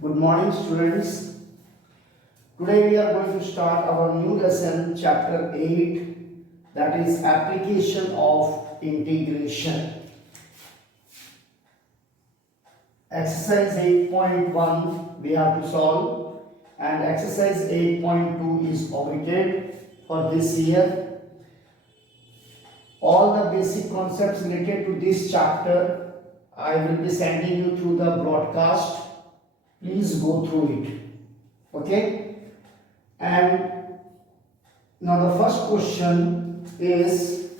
Good morning, students. Today we are going to start our new lesson, chapter 8, that is application of integration. Exercise 8.1 we have to solve, and exercise 8.2 is omitted for this year. All the basic concepts related to this chapter I will be sending you through the broadcast. Please go through it. Okay? And now the first question is,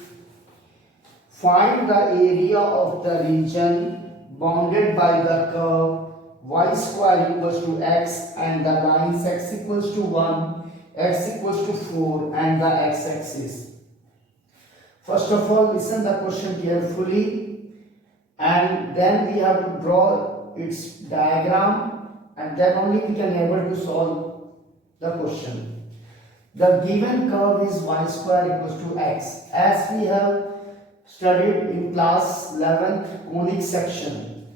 find the area of the region bounded by the curve y square equals to x and the lines x equals to 1, x equals to 4 and the x-axis. First of all, listen the question carefully, and then we have to draw its diagram, and then only we can able to solve the question. The given curve is y square equals to x. As we have studied in class 11th conic section,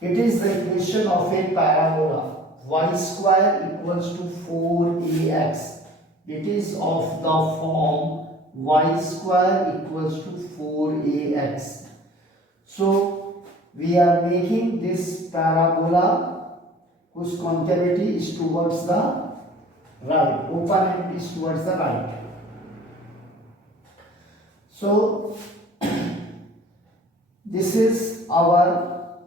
it is the equation of a parabola. Y square equals to 4ax. It is of the form y square equals to 4ax. So we are making this parabola whose concavity is towards the right, open end is towards the right. So this is our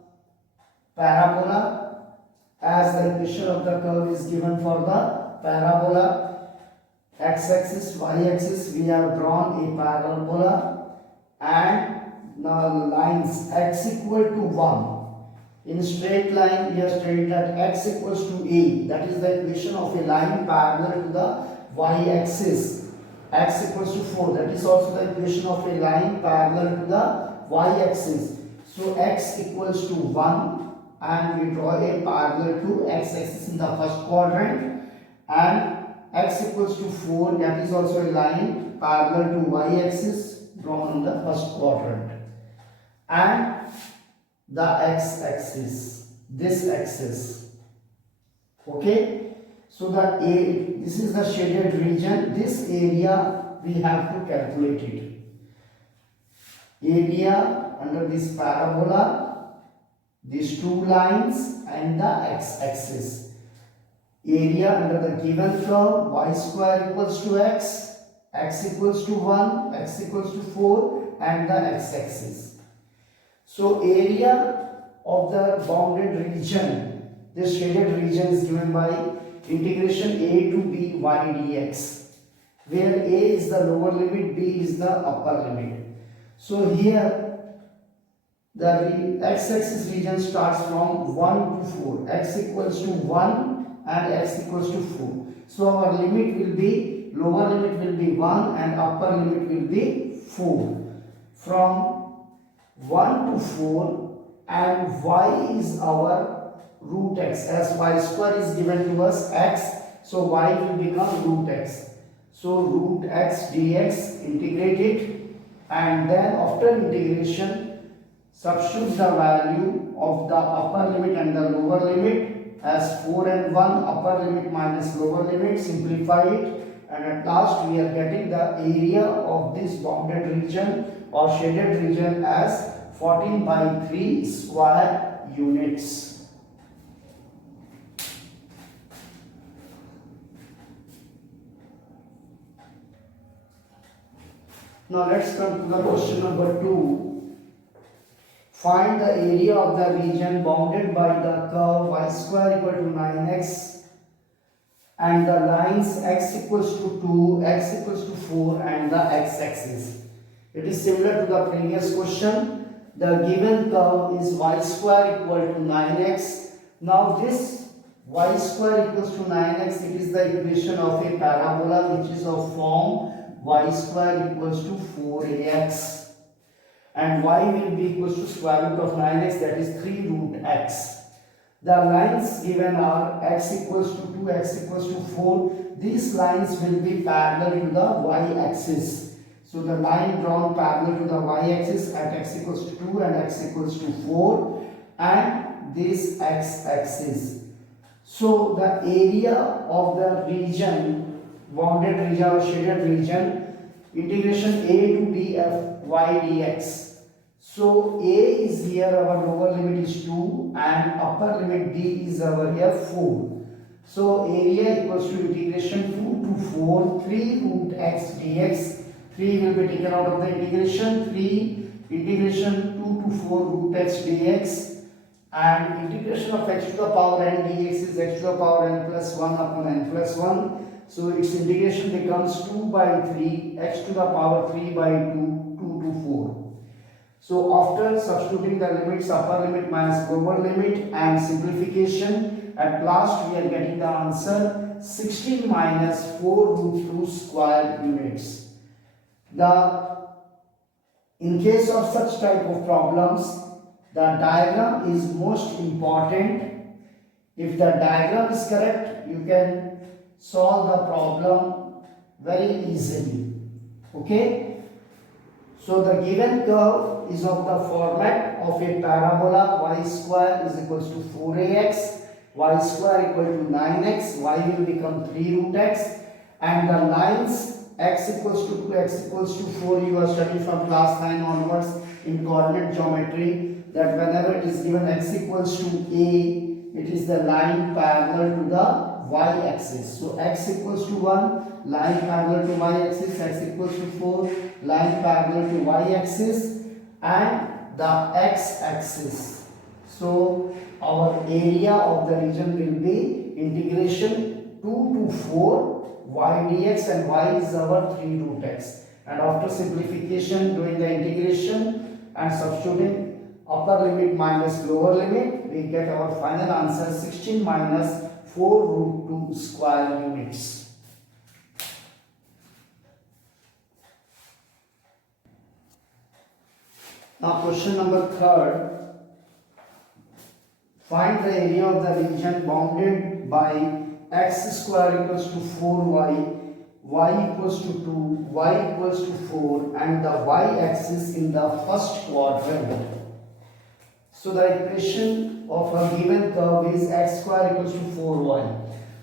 parabola, as the equation of the curve is given for the parabola. X-axis, y-axis, we have drawn a parabola, and now lines x equal to 1. In straight line, we have studied that x equals to a. That is the equation of a line parallel to the y-axis. X equals to 4. That is also the equation of a line parallel to the y-axis. So x equals to 1, and we draw a parallel to x-axis in the first quadrant, and x equals to 4. That is also a line parallel to y-axis drawn in the first quadrant, and the x-axis, this axis. Okay, so that this is the shaded region. This area we have to calculate it. Area under this parabola, these two lines and the x-axis. Area under the given curve y square equals to x, x equals to 1, x equals to 4 and the x-axis. So area of the bounded region, this shaded region is given by integration a to b y dx, where a is the lower limit, b is the upper limit. So here the x-axis region starts from 1 to 4, x equals to 1 and x equals to 4. So our limit will be, lower limit will be 1 and upper limit will be 4. From 1 to 4, and y is our root x, as y square is given to us x, so y will become root x. So root x dx, integrate it, and then after integration substitute the value of the upper limit and the lower limit as 4 and 1, upper limit minus lower limit, simplify it, and at last we are getting the area of this bounded region or shaded region as 14 by 3 square units. Now let's come to the question number 2. Find the area of the region bounded by the curve y square equal to 9x and the lines x equals to 2, x equals to 4 and the x-axis. It is similar to the previous question. The given curve is y square equal to 9x. Now this y square equals to 9x, it is the equation of a parabola which is of form y square equals to 4ax, and y will be equals to square root of 9x, that is 3 root x. The lines given are x equals to 2, x equals to 4. These lines will be parallel to the y-axis. So the line drawn parallel to the y-axis at x equals to 2 and x equals to 4, and this x-axis. So the area of the region, bounded region or shaded region, integration a to b f y dx. So a is here, our lower limit is 2 and upper limit b is our here 4. So area equals to integration 2 to 4, 3 root x dx. 3 will be taken out of the integration, 3 integration 2 to 4 root x dx, and integration of x to the power n dx is x to the power n plus 1 upon n plus 1. So its integration becomes 2 by 3 x to the power 3 by 2, 2 to 4. So after substituting the limits, upper limit minus lower limit and simplification, at last we are getting the answer 16 minus 4 root 2 square units. In case of such type of problems, the diagram is most important. If the diagram is correct, you can solve the problem very easily. Okay? So the given curve is of the format of a parabola. Y square is equals to 4ax, y square equal to 9x, y will become 3 root x, and the lines x equals to 2, x equals to 4, you are studying from class 9 onwards in coordinate geometry, that whenever it is given x equals to a, it is the line parallel to the y-axis. So x equals to 1, line parallel to y-axis, x equals to 4, line parallel to y-axis, and the x-axis. So our area of the region will be integration 2 to 4 y dx, and y is our 3 root x. And after simplification, doing the integration and substituting upper limit minus lower limit, we get our final answer 16 minus 4 root 2 square units. Now question number 3. Find the area of the region bounded by x square equals to 4y, y equals to 2, y equals to 4, and the y-axis in the first quadrant. So the equation of a given curve is x square equals to 4y.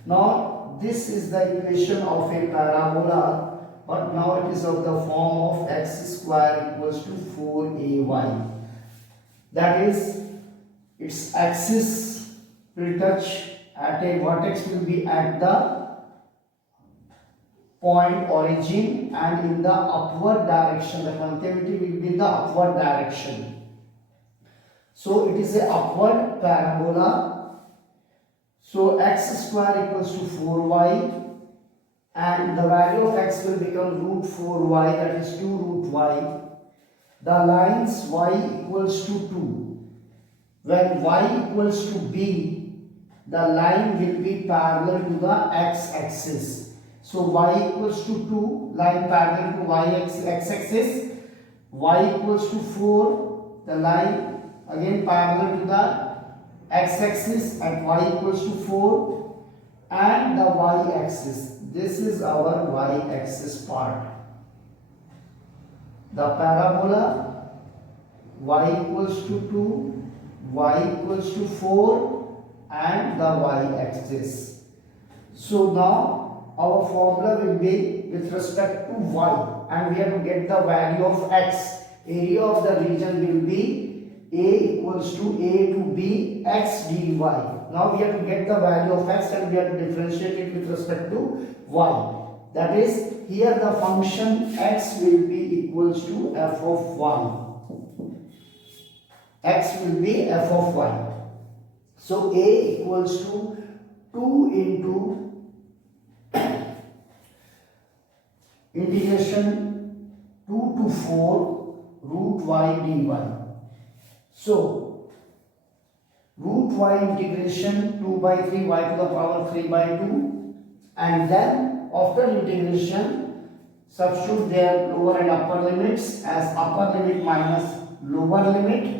Now this is the equation of a parabola, but now it is of the form of x square equals to 4ay. That is, its axis will touch at a vertex, will be at the point origin, and in the upward direction, the concavity will be in the upward direction. So it is a upward parabola. So x square equals to 4y, and the value of x will become root 4y, that is 2 root y. The lines y equals to 2. When y equals to b, the line will be parallel to the x-axis. So y equals to 2, line parallel to x-axis. Y equals to 4, the line again parallel to the x-axis, and y equals to 4, and the y-axis. This is our y-axis part. The parabola, y equals to 2, y equals to 4, and the y-axis. So now our formula will be with respect to y, and we have to get the value of x. Area of the region will be a equals to a to b x dy. Now we have to get the value of x, and we have to differentiate it with respect to y. That is, here the function x will be equals to f of y. X will be f of y. So a equals to 2 into integration 2 to 4 root y dy. So root y integration 2 by 3 y to the power 3 by 2, and then after integration substitute their lower and upper limits as upper limit minus lower limit.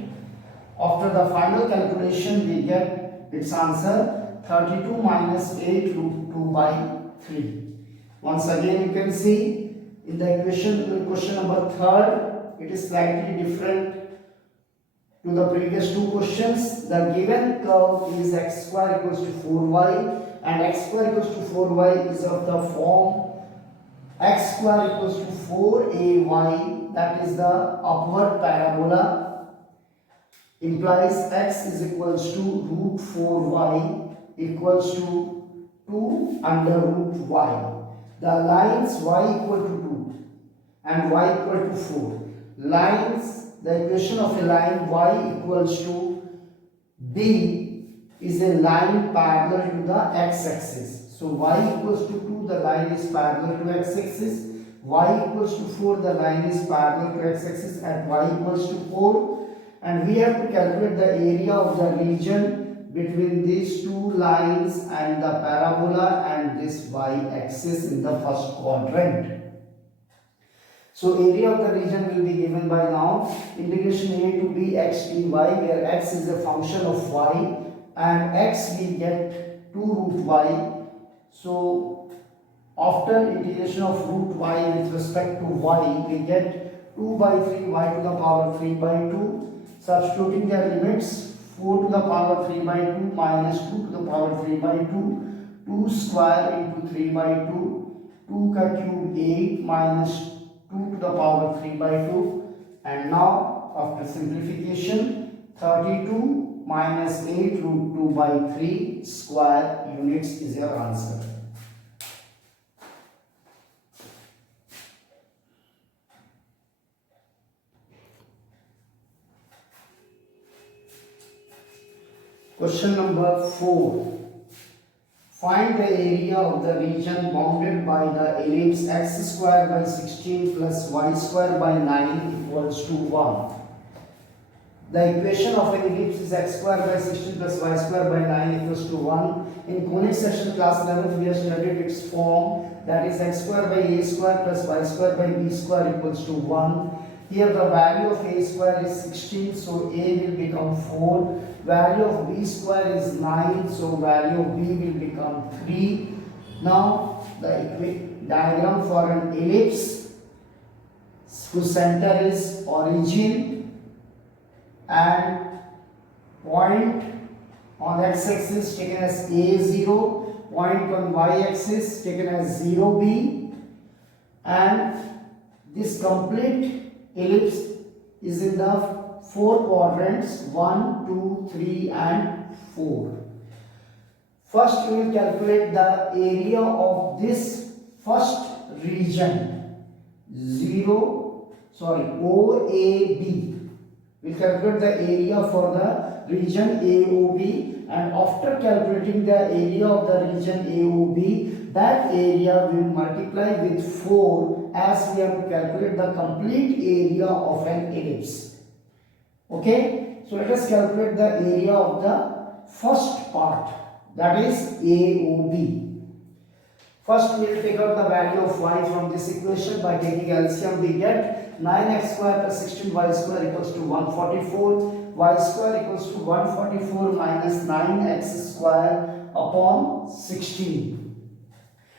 After the final calculation, we get its answer 32 minus 8 root 2 by 3. Once again, you can see in the question number 3, it is slightly different to the previous two questions. The given curve is x square equals to 4y and x square equals to 4y is of the form x square equals to 4ay, that is the upward parabola, implies x is equals to root 4y equals to 2 under root y. The lines y equal to 2 and y equal to 4. Lines, the equation of a line y equals to b is a line parallel to the x-axis. So y equals to 2, the line is parallel to x-axis. Y equals to 4, the line is parallel to x-axis at y equals to 4. And we have to calculate the area of the region between these two lines and the parabola and this y-axis in the first quadrant. So area of the region will be given by now integration a to b x dy, where x is a function of y and x we get 2 root y. So after integration of root y with respect to y, we get 2 by 3 y to the power 3 by 2. Substituting their limits, 4 to the power 3 by 2 minus 2 to the power 3 by 2, 2 square into 3 by 2, 2 ka cube 8 minus 2 to the power 3 by 2. And now after simplification, 32 minus 8 root 2 by 3 square units is your answer. Question number 4. Find the area of the region bounded by the ellipse x square by 16 plus y square by 9 equals to 1. The equation of an ellipse is x square by 16 plus y square by 9 equals to 1. In conic section class 11 we have studied its form, that is x square by a square plus y square by b square equals to 1. Here the value of a square is 16, so a will become 4. Value of b square is 9, so value of b will become 3. Now the diagram for an ellipse whose center is origin and point on x-axis taken as a0, point on y-axis taken as 0b, and this complete ellipse is in the 4 quadrants 1, 2, 3 and 4. First we will calculate the area of this first region OAB. We will calculate the area for the region AOB, and after calculating the area of the region AOB, that area will multiply with 4 as we have to calculate the complete area of an ellipse. Okay, so let us calculate the area of the first part, that is AOB. First we will take out the value of y from this equation. By taking LCM we get 9x square plus 16y square equals to 144. Y square equals to 144 minus 9x square upon 16.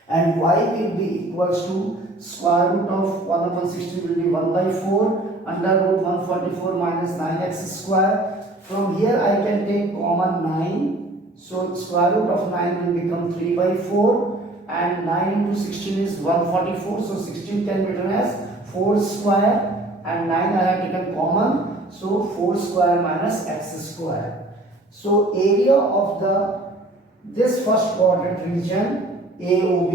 And y will be equals to square root of 1 upon 16 will be 1 by 4. Under root 144 minus 9x square. From here I can take common 9. So square root of 9 will become 3 by 4. And 9 into 16 is 144. So 16 can be written as 4 square. And 9 I have taken common. So 4 square minus x square. So area of this first quadrant region AOB,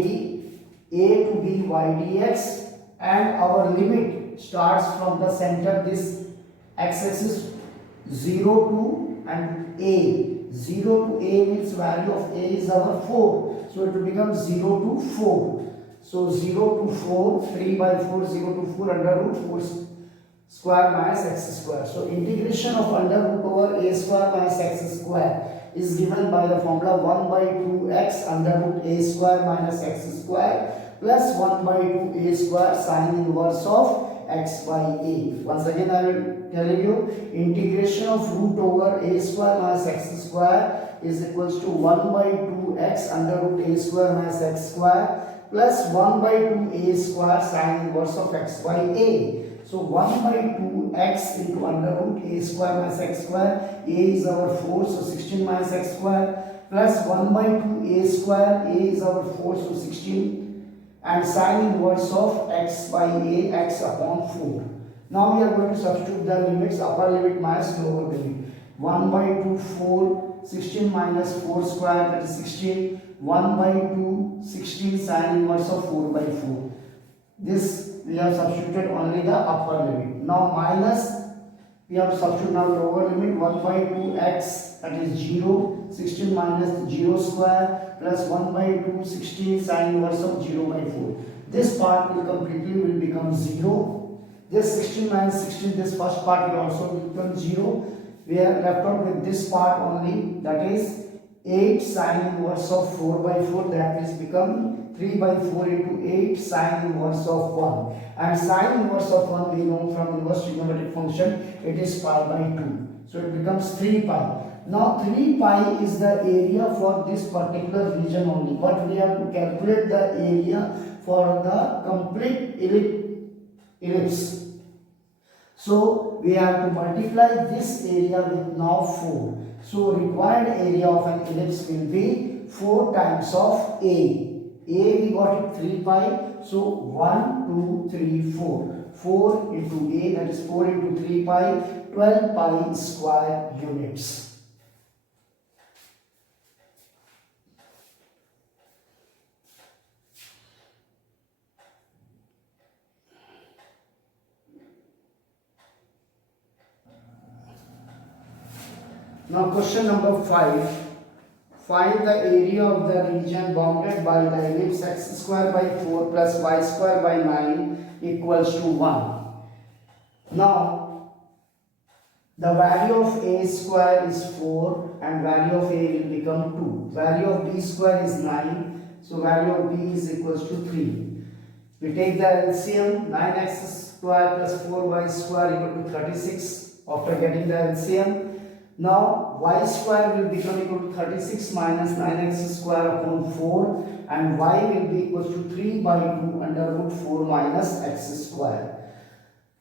a to b y dx, and our limit starts from the center, this x-axis 0 to and a. 0 to a means value of a is our 4, so it will become 0 to 4. So 0 to 4, 3 by 4, 0 to 4 under root 4 square minus x square. So integration of under root over a square minus x square is given by the formula 1 by 2x under root a square minus x square plus 1 by 2a square sine inverse of x by a. Once again I will tell you, integration of root over a square minus x square is equals to 1 by 2x under root a square minus x square plus 1 by 2a square sine inverse of x by a. So 1 by 2x into under root a square minus x square. A is our 4, so 16 minus x square, plus 1 by 2 a square. A is our 4, so 16, and sine inverse of x by a, x upon 4. Now we are going to substitute the limits, upper limit minus lower limit. 1 by 2 4, 16 minus 4 square, that is 16. 1 by 2 16 sine inverse of 4 by 4. This we have substituted only the upper limit. Now minus, we have to substitute now lower limit. 1 by 2x, that is 0. 16 minus 0 square, plus 1 by 2 16 sine inverse of 0 by 4. This part will completely become 0. This 16 minus 16, this first part will also become 0. We are left out with this part only, that is 8 sine inverse of 4 by 4, that is become 3 by 4 into 8 sine inverse of 1. And sine inverse of 1 we know from inverse trigonometric function, it is pi by 2. So it becomes 3 pi. Now 3 pi is the area for this particular region only, but we have to calculate the area for the complete ellipse. So we have to multiply this area with now 4. So required area of an ellipse will be 4 times of A. A we got it 3 pi. So 1, 2, 3, 4. 4 into A, that is 4 into 3 pi, 12 pi square units. Now question number 5. Find the area of the region bounded by the ellipse x square by 4 plus y square by 9 equals to 1. Now the value of a square is 4 and value of a will become 2. Value of b square is 9. So value of b is equals to 3. We take the LCM. 9x square plus 4y square equal to 36 after getting the LCM. Now y square will become equal to 36 minus 9x square upon 4, and y will be equal to 3 by 2 under root 4 minus x square.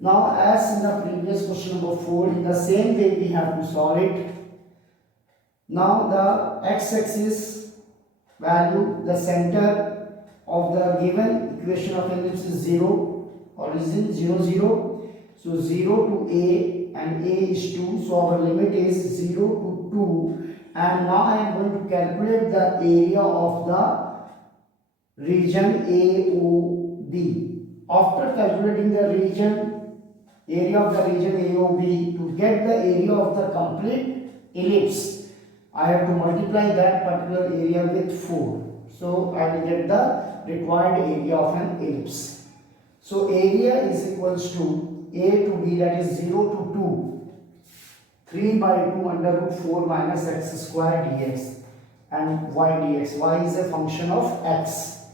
Now as in the previous question number 4, in the same way we have to solve it. Now the x-axis value, the center of the given equation of ellipse is 0, origin 0, 0. So 0 to a, and a is 2, so our limit is 0 to 2, and now I am going to calculate the area of the region AOB. After calculating the area of the region AOB, to get the area of the complete ellipse, I have to multiply that particular area with 4. So I will get the required area of an ellipse. So area is equals to a to b, that is 0 to 2, 3 by 2 under root 4 minus x square dx, and y dx. Y is a function of x.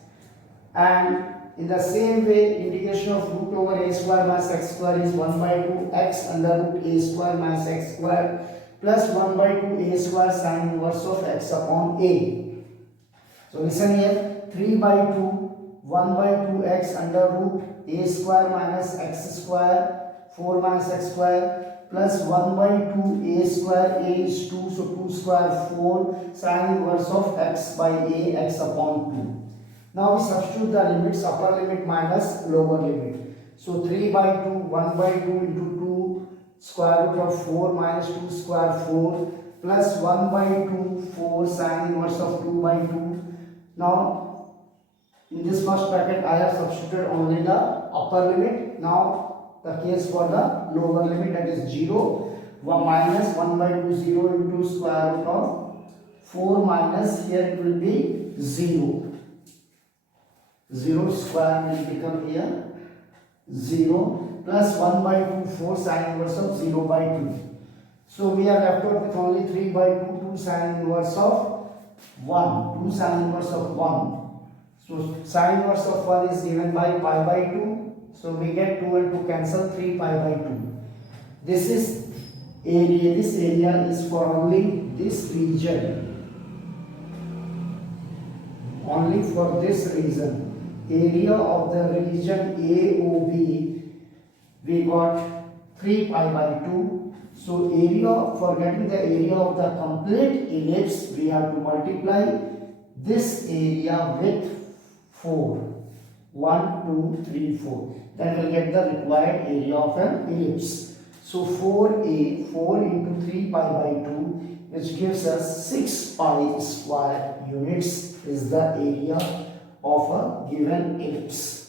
And in the same way, integration of root over a square minus x square is 1 by 2 x under root a square minus x square plus 1 by 2 a square sine inverse of x upon a. So listen here, 3 by 2, 1 by 2x under root a square minus x square, 4 minus x square, plus 1 by 2 a square, a is 2, so 2 square 4, sine inverse of x by a, x upon 2. Now we substitute the limits, upper limit minus lower limit. So 3 by 2, 1 by 2 into 2, square root of 4 minus 2 square 4, plus 1 by 2, 4, sine inverse of 2 by 2. Now in this first bracket, I have substituted only the upper limit. Now the case for the lower limit, that is 0, 1 minus 1 by 2, 0 into square root of 4 minus, here it will be 0. 0 square will become here 0 plus 1 by 2, 4 sine inverse of 0 by 2. So we are left out with only 3 by 2, 2 sine inverse of 1, 2 sine inverse of 1. So sine inverse of 1 is given by pi by 2. So we get 2 and 2 cancel, 3 pi by 2. This is area. This area is for only this region. Only for this region. Area of the region AOB we got 3 pi by 2. So area, for getting the area of the complete ellipse, we have to multiply this area with 4. 1, 2, 3, 4. Then we'll get the required area of an ellipse. So 4a, 4 into 3 pi by 2, which gives us 6 pi square units is the area of a given ellipse.